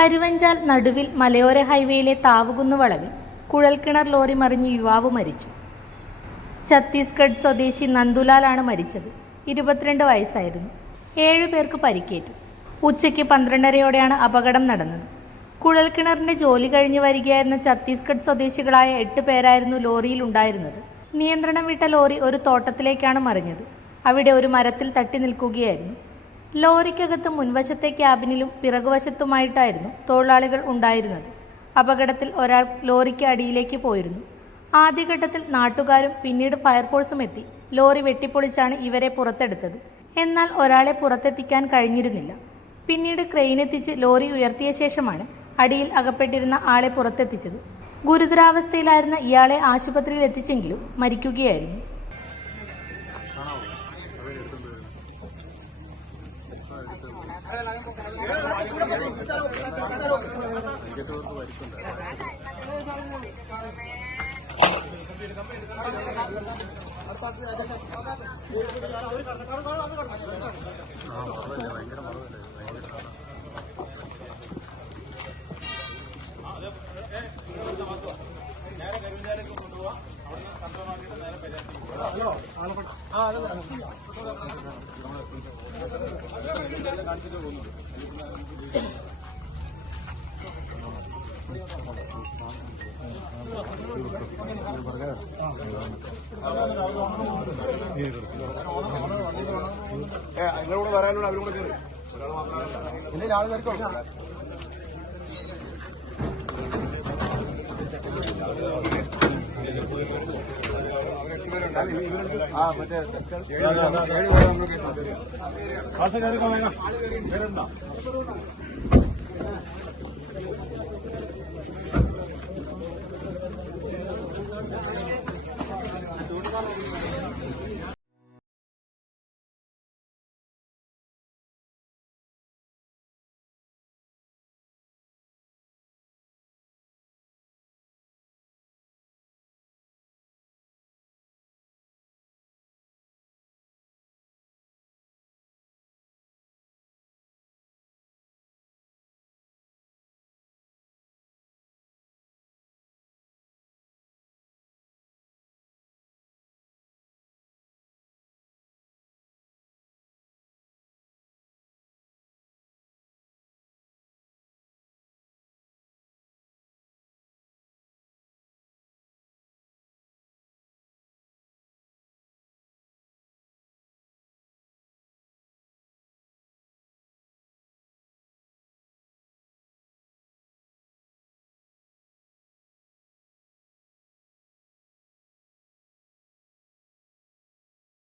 കരുവഞ്ചാൽ നടുവിൽ മലയോര ഹൈവേയിലെ താവുകുന്ന് വളവിൽ കുഴൽക്കിണർ ലോറി മറിഞ്ഞ് യുവാവ് മരിച്ചു. ഛത്തീസ്ഗഡ് സ്വദേശി നന്ദുലാലാണ് മരിച്ചത്. ഇരുപത്തിരണ്ട് വയസ്സായിരുന്നു. ഏഴു പേർക്ക് പരിക്കേറ്റു. ഉച്ചയ്ക്ക് പന്ത്രണ്ടരയോടെയാണ് അപകടം നടന്നത്. കുഴൽക്കിണറിന്റെ ജോലി കഴിഞ്ഞു വരികയായിരുന്ന ഛത്തീസ്ഗഡ് സ്വദേശികളായ എട്ട് പേരായിരുന്നു ലോറിയിൽ ഉണ്ടായിരുന്നത്. നിയന്ത്രണം വിട്ട ലോറി ഒരു തോട്ടത്തിലേക്കാണ് മറിഞ്ഞത്. അവിടെ ഒരു മരത്തിൽ തട്ടി നിൽക്കുകയായിരുന്നു. ലോറിക്കകത്ത് മുൻവശത്തെ ക്യാബിനിലും പിറകുവശത്തുമായിട്ടായിരുന്നു തൊഴിലാളികൾ ഉണ്ടായിരുന്നത്. അപകടത്തിൽ ഒരാൾ ലോറിക്ക് അടിയിലേക്ക് പോയിരുന്നു. ആദ്യഘട്ടത്തിൽ നാട്ടുകാരും പിന്നീട് ഫയർഫോഴ്സും എത്തി ലോറി വെട്ടിപ്പൊളിച്ചാണ് ഇവരെ പുറത്തെടുത്തത്. എന്നാൽ ഒരാളെ പുറത്തെത്തിക്കാൻ കഴിഞ്ഞിരുന്നില്ല. പിന്നീട് ക്രെയിനെത്തിച്ച് ലോറി ഉയർത്തിയ ശേഷമാണ് അടിയിൽ അകപ്പെട്ടിരുന്ന ആളെ പുറത്തെത്തിച്ചത്. ഗുരുതരാവസ്ഥയിലായിരുന്ന ഇയാളെ ആശുപത്രിയിൽ എത്തിച്ചെങ്കിലും മരിക്കുകയായിരുന്നു. നിങ്ങളോട് പറയാനുള്ള അവരും കൂടെ കയറി ഒരാൾ മാത്രമല്ല ഇല്ല പറയാനുള്ള അവരോട് ആ ഒരാൾ മാത്രമല്ല പേരെ നമ്മൾ ആ മറ്റേ